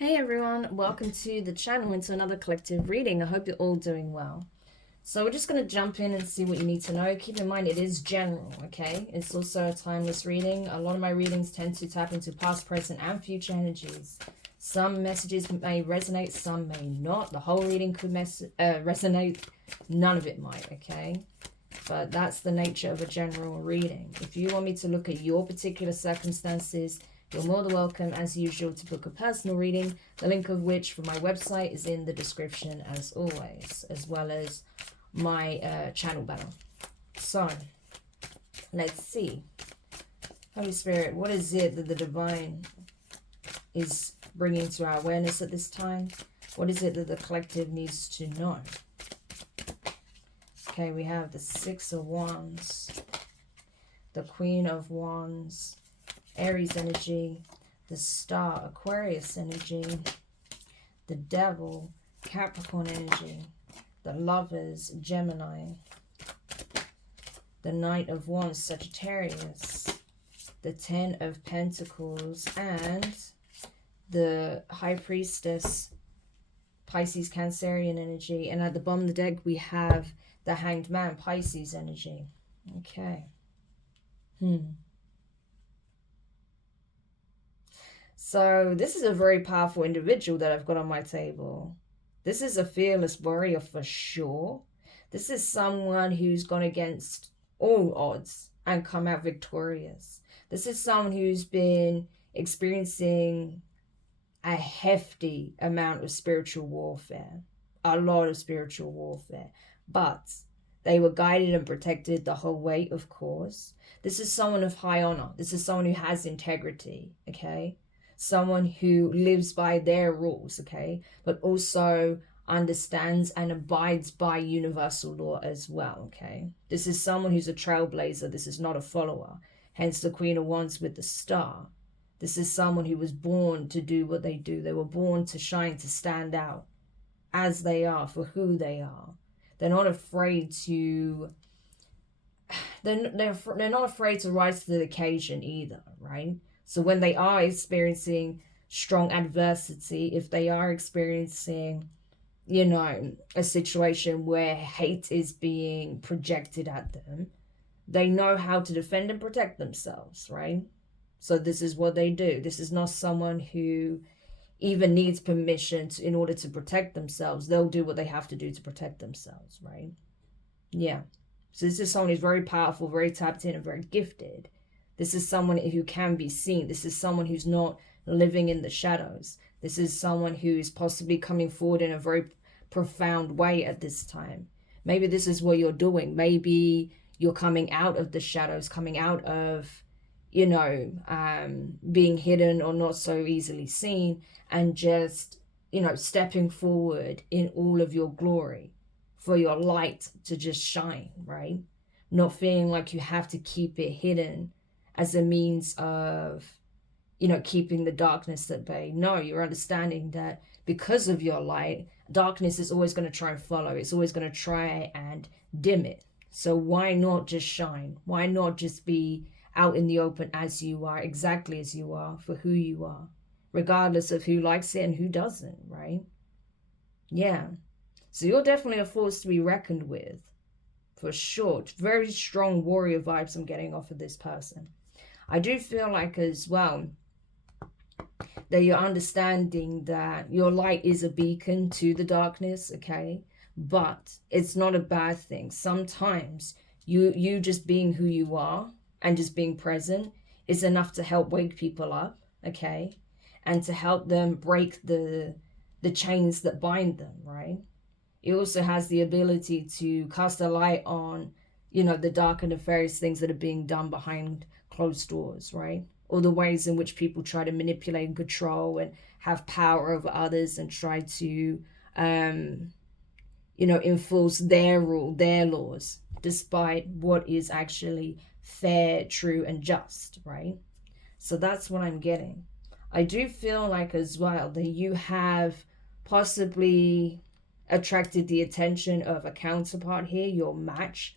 Hey everyone, welcome to the channel and to another collective reading. I hope you're all doing well. So we're just going to jump in and see what you need to know. Keep in mind it is general, okay? It's also a timeless reading. A lot of my readings tend to tap into past, present and future energies. Some messages may resonate, some may not. The whole reading could resonate, none of it might, okay? But that's the nature of a general reading. If you want me to look at your particular circumstances, you're more than welcome, as usual, to book a personal reading, the link of which for my website is in the description as always, as well as my channel banner. So, let's see. Holy Spirit, what is it that the divine is bringing to our awareness at this time? What is it that the collective needs to know? Okay, we have the Six of Wands, the Queen of Wands, Aries energy, the Star, Aquarius energy, the Devil, Capricorn energy, the Lovers, Gemini, the Knight of Wands, Sagittarius, the Ten of Pentacles, and the High Priestess, Pisces, Cancerian energy. And at the bottom of the deck, we have the Hanged Man, Pisces energy. Okay. So this is a very powerful individual that I've got on my table. This is a fearless warrior for sure. This is someone who's gone against all odds and come out victorious. This is someone who's been experiencing a hefty amount of spiritual warfare. A lot of spiritual warfare. But they were guided and protected the whole way, of course. This is someone of high honor. This is someone who has integrity, okay? Someone who lives by their rules, okay, but also understands and abides by universal law as well, okay? This is someone who's a trailblazer. This is not a follower. Hence the Queen of Wands with the Star. This is someone who was born to do what they do. They were born to shine, to stand out as they are, for who they are. They're not afraid to... They're not afraid to rise to the occasion either, right? So when they are experiencing strong adversity, if they are experiencing, you know, a situation where hate is being projected at them, they know how to defend and protect themselves, right? So this is what they do. This is not someone who even needs permission in order to protect themselves. They'll do what they have to do to protect themselves, right? Yeah. So this is someone who's very powerful, very tapped in, and very gifted. This is someone who can be seen. This is someone who's not living in the shadows. This is someone who is possibly coming forward in a very profound way at this time. Maybe this is what you're doing. Maybe you're coming out of the shadows, coming out of, you know, being hidden or not so easily seen, and just, you know, stepping forward in all of your glory for your light to just shine, right? Not feeling like you have to keep it hidden as a means of, you know, keeping the darkness at bay. No, you're understanding that because of your light, darkness is always going to try and follow. It's always going to try and dim it. So why not just shine? Why not just be out in the open as you are, exactly as you are, for who you are, regardless of who likes it and who doesn't, right? Yeah. So you're definitely a force to be reckoned with, for sure. Very strong warrior vibes I'm getting off of this person. I do feel like as well that you're understanding that your light is a beacon to the darkness, okay? But it's not a bad thing. Sometimes you just being who you are and just being present is enough to help wake people up, okay? And to help them break the chains that bind them, right? It also has the ability to cast a light on, you know, the dark and nefarious things that are being done behind closed doors, right? Or the ways in which people try to manipulate and control and have power over others and try to, you know, enforce their rule, their laws, despite what is actually fair, true, and just, right? So that's what I'm getting. I do feel like as well that you have possibly attracted the attention of a counterpart here, your match.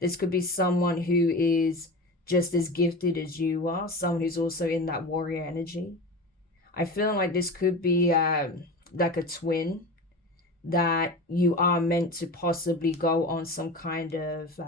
This could be someone who is just as gifted as you are, someone who's also in that warrior energy. I feel like this could be like a twin that you are meant to possibly go on some kind of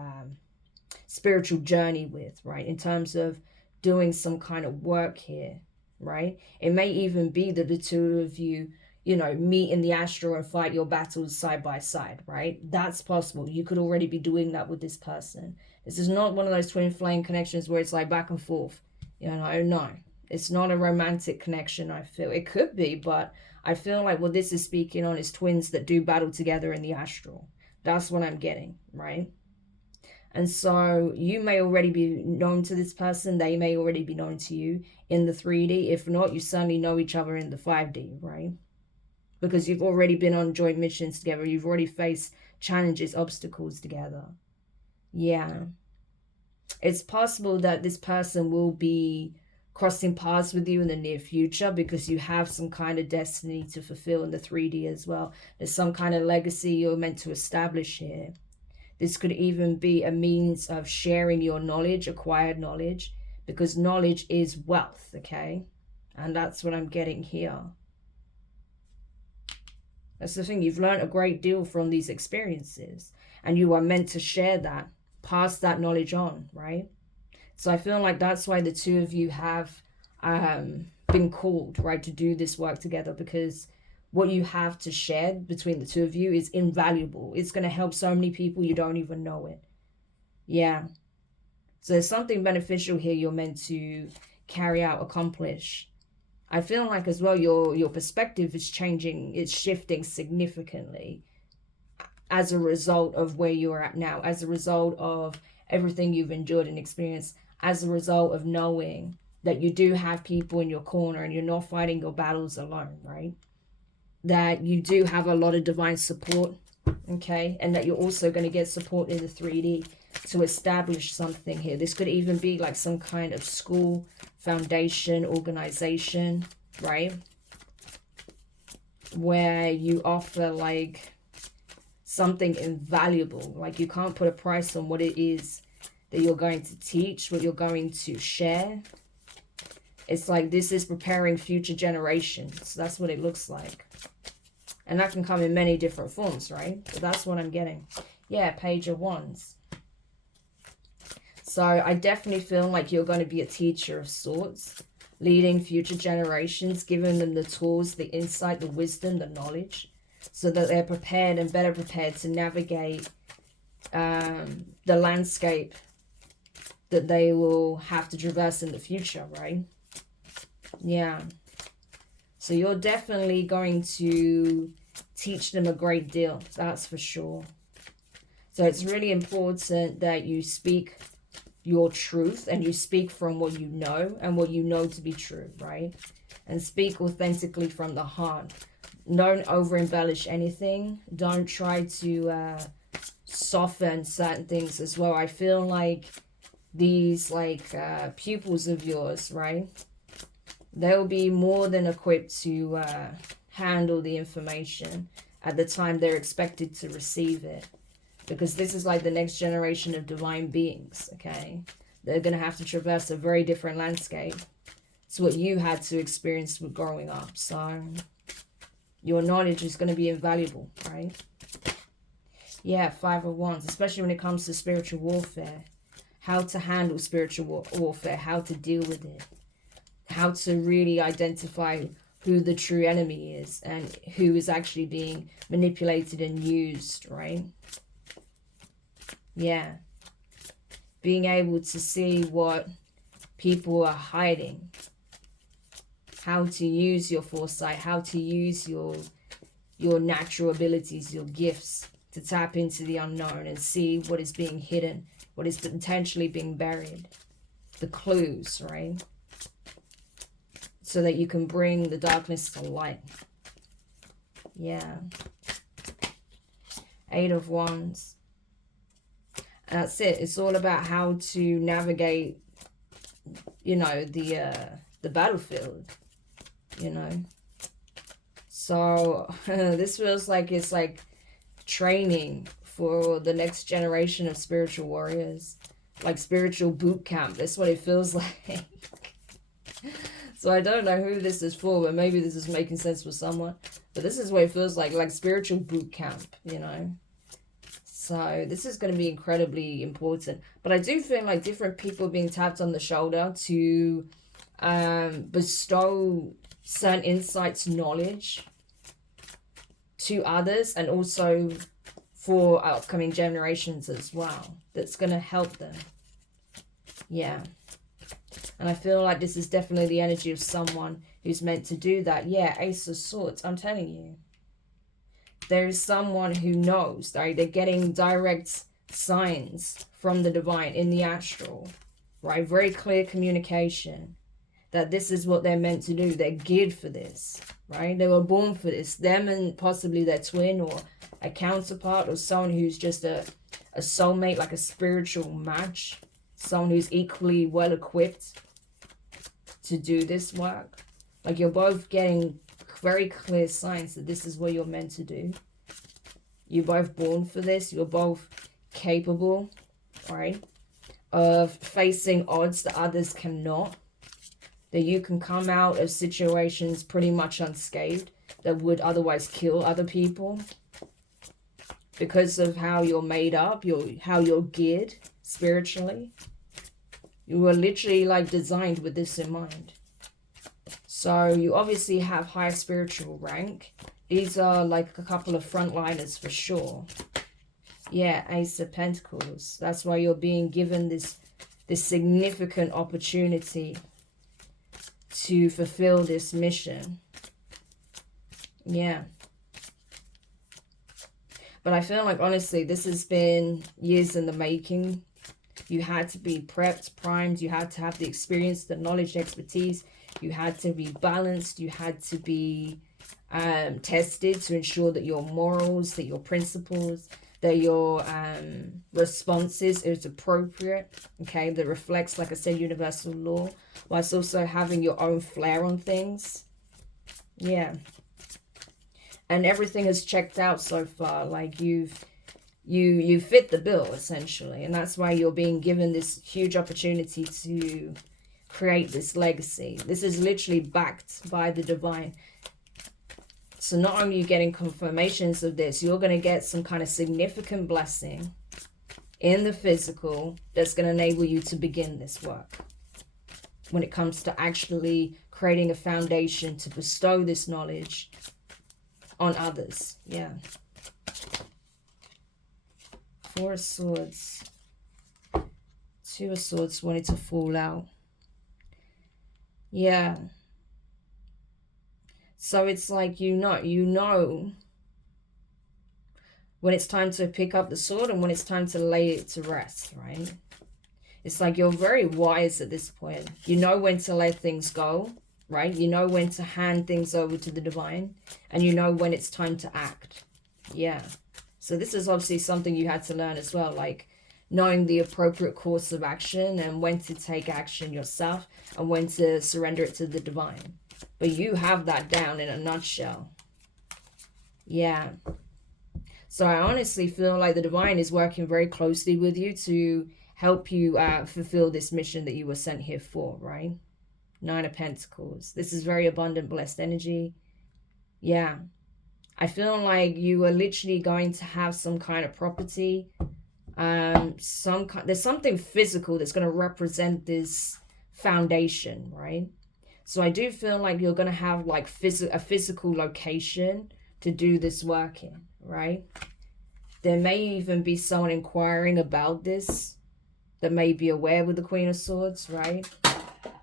spiritual journey with, right? In terms of doing some kind of work here, right? It may even be that the two of you, you know, meet in the astral and fight your battles side by side, right? That's possible. You could already be doing that with this person. This is not one of those twin flame connections where it's like back and forth, you know, no. It's not a romantic connection, I feel. It could be, but I feel like what this is speaking on is twins that do battle together in the astral. That's what I'm getting, right? And so you may already be known to this person. They may already be known to you in the 3D. If not, you certainly know each other in the 5D, right? Because you've already been on joint missions together. You've already faced challenges, obstacles together. Yeah. It's possible that this person will be crossing paths with you in the near future because you have some kind of destiny to fulfill in the 3D as well. There's some kind of legacy you're meant to establish here. This could even be a means of sharing your knowledge, acquired knowledge, because knowledge is wealth, okay? And that's what I'm getting here. That's the thing. You've learned a great deal from these experiences, and you are meant to share that, pass that knowledge on, right? So I feel like that's why the two of you have been called, right, to do this work together, because what you have to share between the two of you is invaluable. It's going to help so many people you don't even know it. Yeah. So there's something beneficial here you're meant to carry out, accomplish. I feel like as well your perspective is changing, it's shifting significantly as a result of where you're at now, as a result of everything you've endured and experienced, as a result of knowing that you do have people in your corner and you're not fighting your battles alone, right? That you do have a lot of divine support, okay? And that you're also going to get support in the 3D to establish something here. This could even be like some kind of school, foundation, organization, right? Where you offer like something invaluable. Like you can't put a price on what it is that you're going to teach, what you're going to share. It's like this is preparing future generations. That's what it looks like. And that can come in many different forms, right? But that's what I'm getting. Yeah, Page of Wands. So I definitely feel like you're going to be a teacher of sorts, leading future generations, giving them the tools, the insight, the wisdom, the knowledge, so that they're prepared and better prepared to navigate the landscape that they will have to traverse in the future, right? Yeah. So you're definitely going to teach them a great deal, that's for sure. So it's really important that you speak your truth and you speak from what you know and what you know to be true, right? And speak authentically from the heart. Don't over embellish anything. Don't try to soften certain things as well. I feel like these pupils of yours, right? They'll be more than equipped to handle the information at the time they're expected to receive it. Because this is like the next generation of divine beings, okay? They're going to have to traverse a very different landscape to what you had to experience with growing up. So your knowledge is going to be invaluable, right? Yeah, 5 of Wands, especially when it comes to spiritual warfare. How to handle spiritual warfare, how to deal with it. How to really identify who the true enemy is and who is actually being manipulated and used, right? Yeah. Being able to see what people are hiding. How to use your foresight, how to use your natural abilities, your gifts to tap into the unknown and see what is being hidden, what is potentially being buried. The clues, right? So that you can bring the darkness to light. Yeah. 8 of Wands. That's it. It's all about how to navigate, you know, the battlefield, you know. So this feels like it's like training for the next generation of spiritual warriors, like spiritual boot camp. That's what it feels like. So I don't know who this is for, but maybe this is making sense for someone. But this is what it feels like spiritual boot camp, you know. So this is going to be incredibly important. But I do feel like different people being tapped on the shoulder to bestow certain insights, knowledge to others, and also for upcoming generations as well. That's going to help them. Yeah. And I feel like this is definitely the energy of someone who's meant to do that. Yeah, Ace of Swords, I'm telling you. There is someone who knows, right? They're getting direct signs from the divine in the astral, right? Very clear communication that this is what they're meant to do. They're geared for this, right? They were born for this. Them and possibly their twin or a counterpart or someone who's just a soulmate, like a spiritual match. Someone who's equally well equipped to do this work. Like you're both getting very clear signs that this is what you're meant to do. You're both born for this. You're both capable, right, of facing odds that others cannot. That you can come out of situations pretty much unscathed that would otherwise kill other people. Because of how you're made up, how you're geared spiritually. You were literally like designed with this in mind. So you obviously have high spiritual rank. These are like a couple of frontliners for sure. Yeah, Ace of Pentacles. That's why you're being given this significant opportunity to fulfill this mission. Yeah. But I feel like, honestly, this has been years in the making. You had to be prepped, primed. You had to have the experience, the knowledge, the expertise. You had to be balanced. You had to be tested to ensure that your morals, that your principles, that your responses is appropriate. Okay, that reflects, like I said, universal law, whilst also having your own flair on things. Yeah. And everything is checked out so far. Like you fit the bill, essentially. And that's why you're being given this huge opportunity to create this legacy. This is literally backed by the divine. So not only are you getting confirmations of this, you're going to get some kind of significant blessing in the physical that's going to enable you to begin this work. When it comes to actually creating a foundation to bestow this knowledge on others. Yeah. Four of Swords. Two of Swords wanted to fall out. Yeah. So it's like you know when it's time to pick up the sword and when it's time to lay it to rest, right? It's like you're very wise at this point. You know when to let things go, right? You know when to hand things over to the divine, and you know when it's time to act. Yeah. So this is obviously something you had to learn as well, like knowing the appropriate course of action and when to take action yourself and when to surrender it to the divine. But you have that down in a nutshell. Yeah. So I honestly feel like the divine is working very closely with you to help you fulfill this mission that you were sent here for, right? Nine of Pentacles. This is very abundant, blessed energy. Yeah. I feel like you are literally going to have some kind of property. There's something physical that's going to represent this foundation, right? So I do feel like you're going to have like a physical location to do this work in, right? There may even be someone inquiring about this that may be aware with the Queen of Swords, right?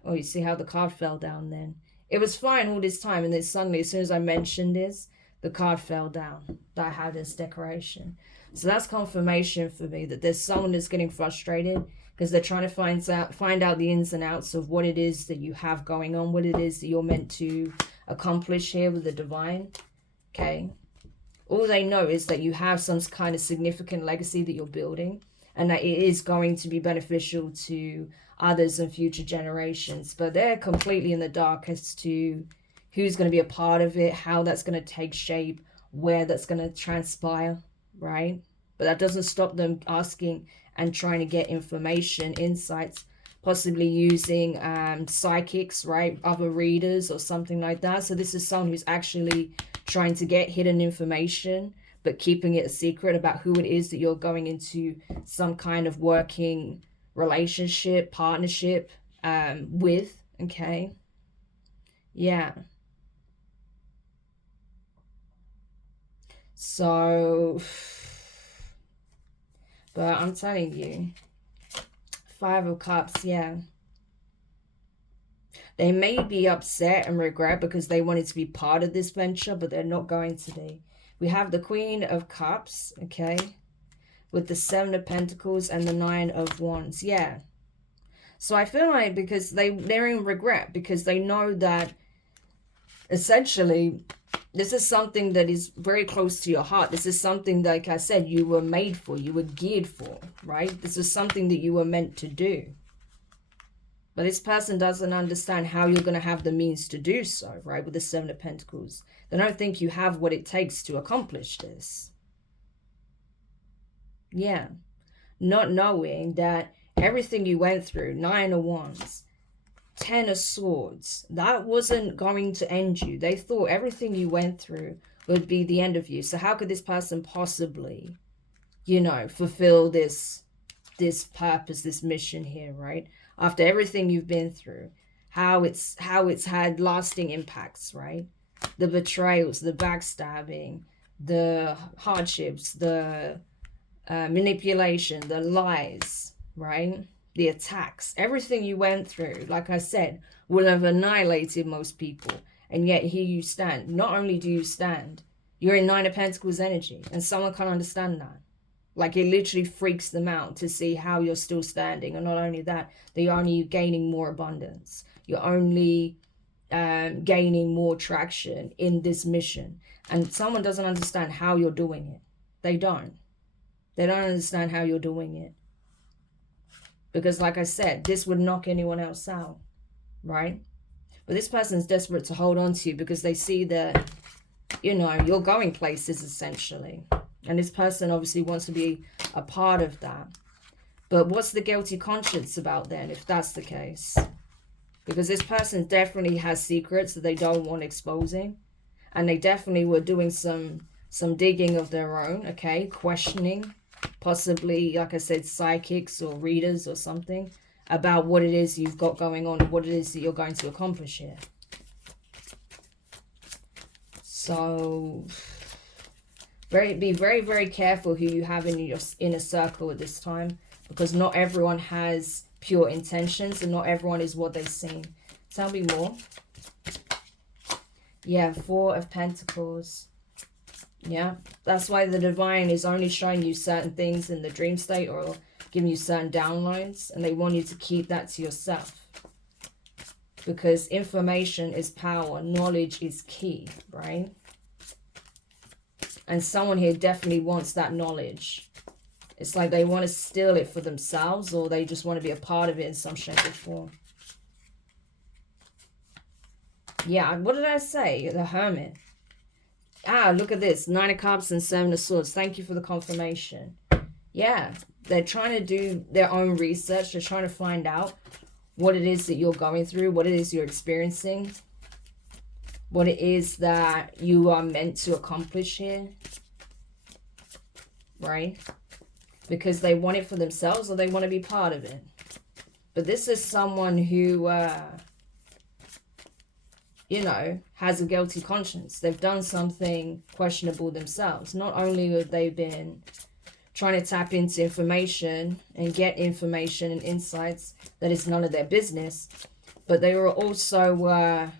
Oh, you see how the card fell down then. It was fine all this time, and then suddenly, as soon as I mentioned this, the card fell down that I had as decoration. So that's confirmation for me that there's someone that's getting frustrated because they're trying to find out the ins and outs of what it is that you have going on, what it is that you're meant to accomplish here with the divine. Okay. All they know is that you have some kind of significant legacy that you're building, and that it is going to be beneficial to others and future generations. But they're completely in the dark as to who's going to be a part of it, how that's going to take shape, where that's going to transpire, right? But that doesn't stop them asking and trying to get information, insights, possibly using psychics, right? Other readers or something like that. So this is someone who's actually trying to get hidden information, but keeping it a secret about who it is that you're going into some kind of working relationship, partnership with, okay? Yeah. So, but I'm telling you, 5 of Cups, yeah. They may be upset and regret because they wanted to be part of this venture, but they're not going to be. We have the Queen of Cups, okay, with the 7 of Pentacles and the 9 of Wands. Yeah. So I feel like because they're in regret because they know that essentially this is something that is very close to your heart. This is something, like I said, you were made for, you were geared for, right? This is something that you were meant to do. But this person doesn't understand how you're going to have the means to do so, right? With the 7 of Pentacles. They don't think you have what it takes to accomplish this. Yeah. Not knowing that everything you went through, 9 of Wands, 10 of Swords, that wasn't going to end you. They thought everything you went through would be the end of you. So how could this person possibly, you know, fulfill this purpose, this mission here, right? After everything you've been through, how it's had lasting impacts, right? The betrayals, the backstabbing, the hardships, the manipulation, the lies, right? The attacks, everything you went through, like I said, will have annihilated most people. And yet here you stand. Not only do you stand, you're in 9 of Pentacles energy, and someone can't understand that. Like, it literally freaks them out to see how you're still standing. And not only that, you're only gaining more abundance. You're only gaining more traction in this mission. And someone doesn't understand how you're doing it. They don't. They don't understand how you're doing it. Because like I said, this would knock anyone else out, right? But this person's desperate to hold on to you because they see that, you know, you're going places essentially. And this person obviously wants to be a part of that. But what's the guilty conscience about then, if that's the case? Because this person definitely has secrets that they don't want exposing. And they definitely were doing some digging of their own, okay? Questioning, possibly, like I said, psychics or readers or something, about what it is you've got going on and what it is that you're going to accomplish here. So be very, very careful who you have in your inner circle at this time, because not everyone has pure intentions and not everyone is what they seem. Tell me more. Yeah, 4 of Pentacles. Yeah, that's why the divine is only showing you certain things in the dream state or giving you certain downloads, and they want you to keep that to yourself. Because information is power, knowledge is key, right? And someone here definitely wants that knowledge. It's like they want to steal it for themselves, or they just want to be a part of it in some shape or form. Yeah, what did I say? The Hermit. Ah, look at this. 9 of Cups and 7 of Swords. Thank you for the confirmation. Yeah, they're trying to do their own research. They're trying to find out what it is that you're going through, what it is you're experiencing, what it is that you are meant to accomplish here, right? Because they want it for themselves or they want to be part of it. But this is someone who, you know, has a guilty conscience. They've done something questionable themselves. Not only have they been trying to tap into information and get information and insights that is none of their business, but they were also,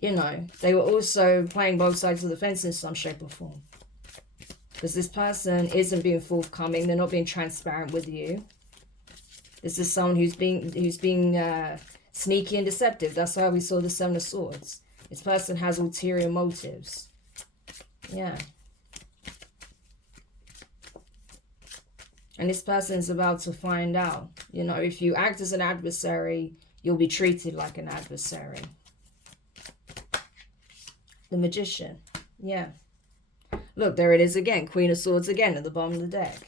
you know, they were also playing both sides of the fence in some shape or form. Because this person isn't being forthcoming. They're not being transparent with you. This is someone who's being sneaky and deceptive. That's why we saw the 7 of Swords. This person has ulterior motives. Yeah. And this person's about to find out. You know, if you act as an adversary, you'll be treated like an adversary. The Magician. Yeah. Look, there it is again. Queen of Swords again at the bottom of the deck.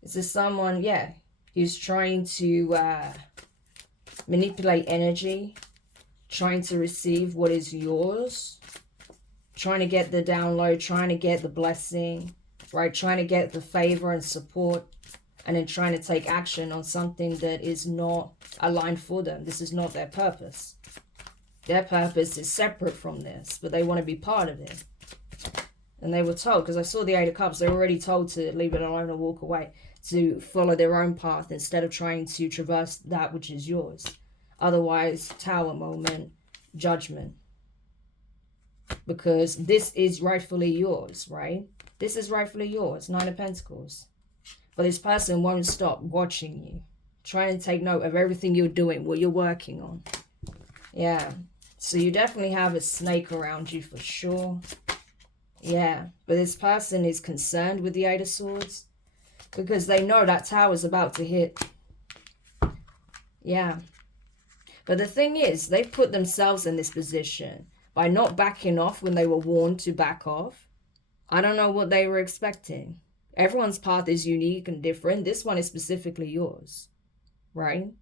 This is someone, yeah. who's trying to manipulate energy, trying to receive what is yours, trying to get the download, trying to get the blessing, right? Trying to get the favor and support, and then trying to take action on something that is not aligned for them. This is not their purpose. Their purpose is separate from this, but they want to be part of it. And they were told, because I saw the Eight of Cups, they were already told to leave it alone and walk away, to follow their own path instead of trying to traverse that which is yours. Otherwise, Tower moment, judgment. Because this is rightfully yours, right? This is rightfully yours, Nine of Pentacles. But this person won't stop watching you, trying to take note of everything you're doing, what you're working on. Yeah. So you definitely have a snake around you for sure. Yeah. But this person is concerned with the Eight of Swords because they know that tower's about to hit. Yeah. But the thing is, they've put themselves in this position by not backing off when they were warned to back off. I don't know what they were expecting. Everyone's path is unique and different. This one is specifically yours, right?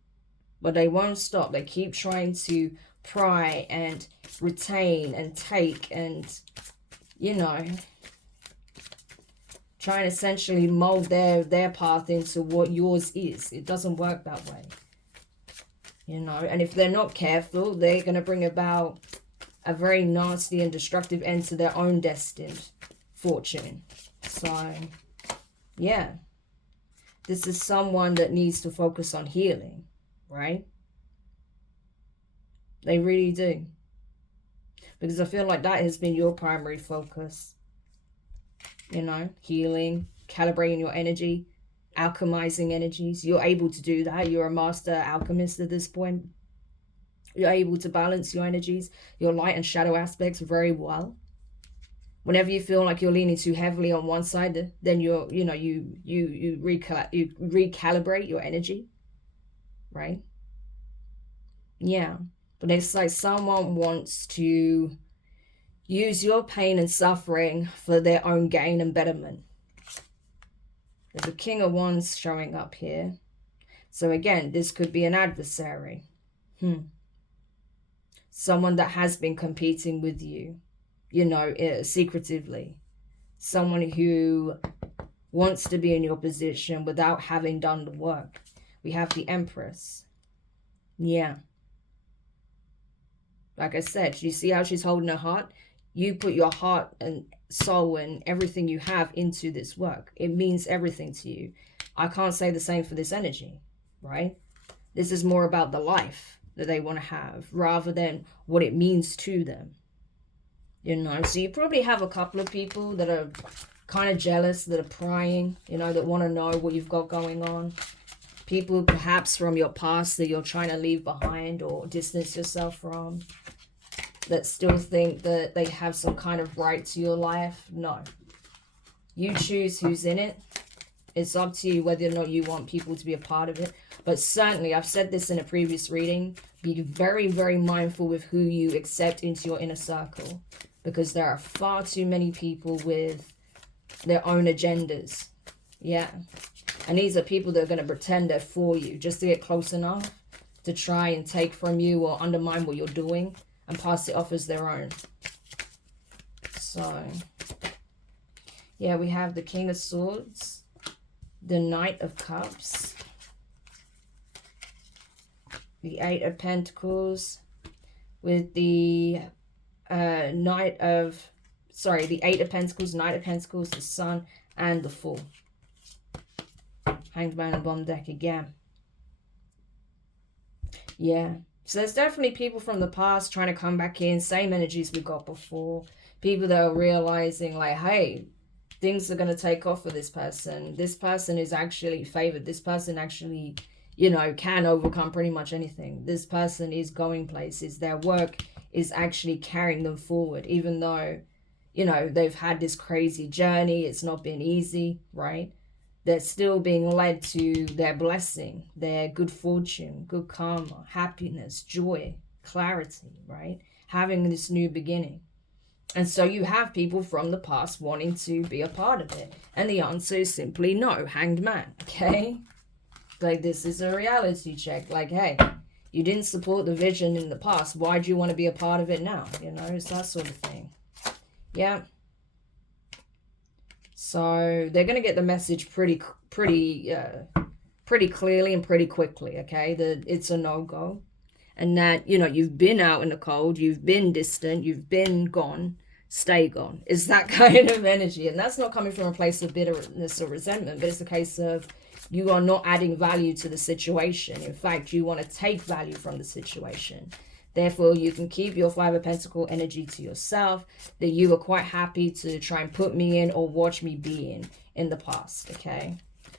But they won't stop. They keep trying to pry and retain and take and, you know, trying to essentially mold their path into what yours is. It doesn't work that way, you know. And if they're not careful, they're going to bring about a very nasty and destructive end to their own destined fortune. So, yeah. This is someone that needs to focus on healing, right? They really do. Because I feel like that has been your primary focus. You know, healing, calibrating your energy, alchemizing energies. You're able to do that. You're a master alchemist at this point. You're able to balance your energies, your light and shadow aspects very well. Whenever you feel like you're leaning too heavily on one side, then you recalibrate your energy, right? Yeah. But it's like someone wants to use your pain and suffering for their own gain and betterment. There's a King of Wands showing up here. So again, this could be an adversary. Someone that has been competing with you, you know, secretively. Someone who wants to be in your position without having done the work. We have the Empress. Yeah. Like I said, you see how she's holding her heart? You put your heart and soul and everything you have into this work. It means everything to you. I can't say the same for this energy, right? This is more about the life that they want to have rather than what it means to them. You know, so you probably have a couple of people that are kind of jealous, that are prying, you know, that want to know what you've got going on. People perhaps from your past that you're trying to leave behind or distance yourself from, that still think that they have some kind of right to your life. No. You choose who's in it. It's up to you whether or not you want people to be a part of it. But certainly, I've said this in a previous reading, be very, very mindful with who you accept into your inner circle. Because there are far too many people with their own agendas. Yeah. And these are people that are going to pretend they're for you just to get close enough to try and take from you or undermine what you're doing and pass it off as their own. So, yeah, we have the King of Swords, the Knight of Cups, the Eight of Pentacles, with the the Eight of Pentacles, Knight of Pentacles, the Sun, and the Fool. Hanged Man and Bomb deck again. Yeah. So there's definitely people from the past trying to come back in. Same energies we got before. People that are realizing like, hey, things are going to take off for this person. This person is actually favored. This person actually, you know, can overcome pretty much anything. This person is going places. Their work is actually carrying them forward. Even though, you know, they've had this crazy journey. It's not been easy, right? They're still being led to their blessing, their good fortune, good karma, happiness, joy, clarity, right? Having this new beginning. And so you have people from the past wanting to be a part of it. And the answer is simply no, Hanged Man, okay? Like, this is a reality check. Like, hey, you didn't support the vision in the past. Why do you want to be a part of it now? You know, it's that sort of thing. Yeah. So they're going to get the message pretty clearly and pretty quickly, okay? That it's a no-go. And that, you know, you've been out in the cold, you've been distant, you've been gone, stay gone. It's that kind of energy. And that's not coming from a place of bitterness or resentment, but it's a case of you are not adding value to the situation. In fact, you want to take value from the situation. Therefore, you can keep your Five of Pentacles energy to yourself, that you were quite happy to try and put me in or watch me be in the past, okay?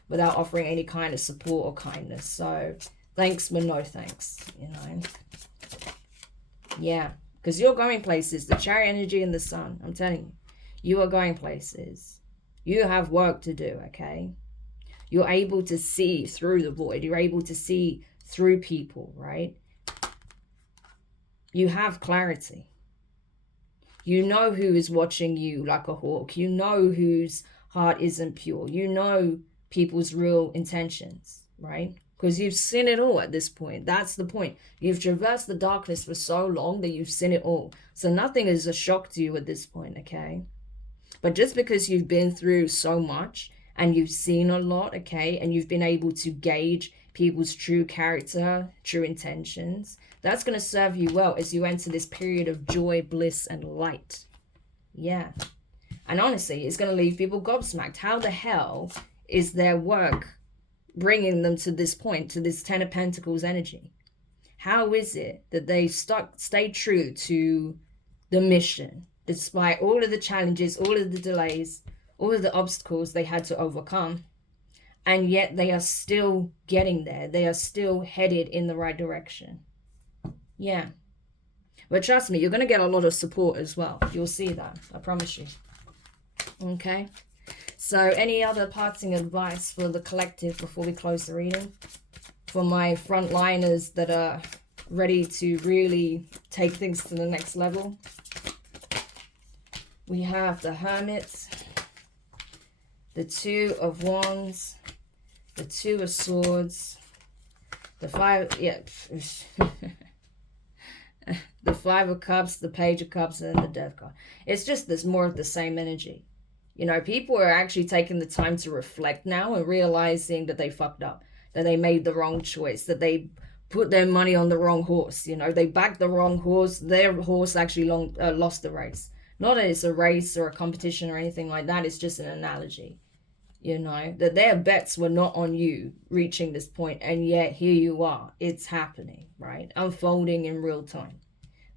Without offering any kind of support or kindness. So, thanks, but no thanks, you know? Yeah, because you're going places. The Chariot energy and the Sun, I'm telling you. You are going places. You have work to do, okay? You're able to see through the void. You're able to see through people, right? You have clarity. You know who is watching you like a hawk. You know whose heart isn't pure. You know people's real intentions, right? Because you've seen it all at this point. That's the point. You've traversed the darkness for so long that you've seen it all. So nothing is a shock to you at this point, okay? But just because you've been through so much and you've seen a lot, okay, and you've been able to gauge people's true character, true intentions, that's going to serve you well as you enter this period of joy, bliss, and light. Yeah. And honestly, it's going to leave people gobsmacked. How the hell is their work bringing them to this point, to this Ten of Pentacles energy? How is it that they stay true to the mission, despite all of the challenges, all of the delays, all of the obstacles they had to overcome, and yet they are still getting there. They are still headed in the right direction. Yeah. But trust me, you're going to get a lot of support as well. You'll see that. I promise you. Okay. So any other parting advice for the collective before we close the reading? For my frontliners that are ready to really take things to the next level. We have the Hermit, the Two of Wands, the Two of Swords, the Five, yeah, the Five of Cups, the Page of Cups, and the Death card. It's just this more of the same energy. You know, people are actually taking the time to reflect now and realizing that they fucked up, that they made the wrong choice, that they put their money on the wrong horse. You know, they backed the wrong horse. Their horse actually lost the race. Not that it's a race or a competition or anything like that. It's just an analogy. You know, that their bets were not on you reaching this point, and yet here you are. It's happening, right? Unfolding in real time.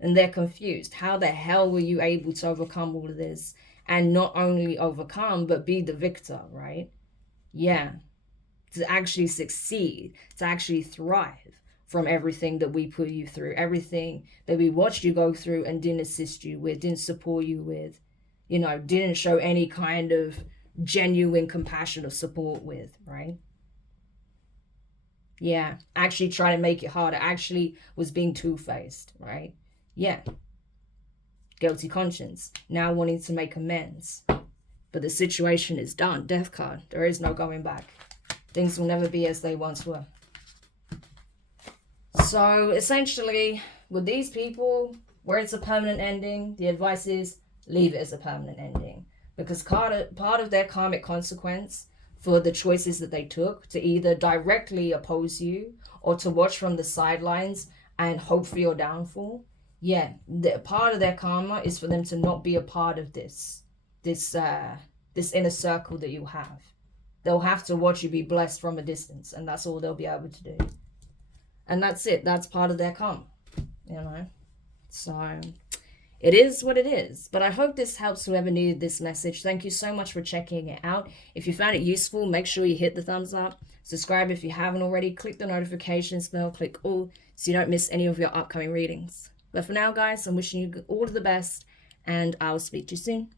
And they're confused. How the hell were you able to overcome all of this? And not only overcome, but be the victor, right? Yeah. To actually succeed, to actually thrive from everything that we put you through, everything that we watched you go through and didn't assist you with, didn't support you with, you know, didn't show any kind of genuine compassion or support with, right? Yeah, actually try to make it harder, actually was being two-faced, right? Yeah. Guilty conscience, now wanting to make amends. But the situation is done. Death card. There is no going back. Things will never be as they once were. So essentially, with these people, where it's a permanent ending, the advice is leave it as a permanent ending. Because part of their karmic consequence for the choices that they took to either directly oppose you or to watch from the sidelines and hope for your downfall, yeah, part of their karma is for them to not be a part of this inner circle that you have. They'll have to watch you be blessed from a distance, and that's all they'll be able to do. And that's it. That's part of their karma, you know. So it is what it is. But I hope this helps whoever needed this message. Thank you so much for checking it out. If you found it useful, make sure you hit the thumbs up. Subscribe if you haven't already. Click the notifications bell. Click all so you don't miss any of your upcoming readings. But for now, guys, I'm wishing you all the best, and I'll speak to you soon.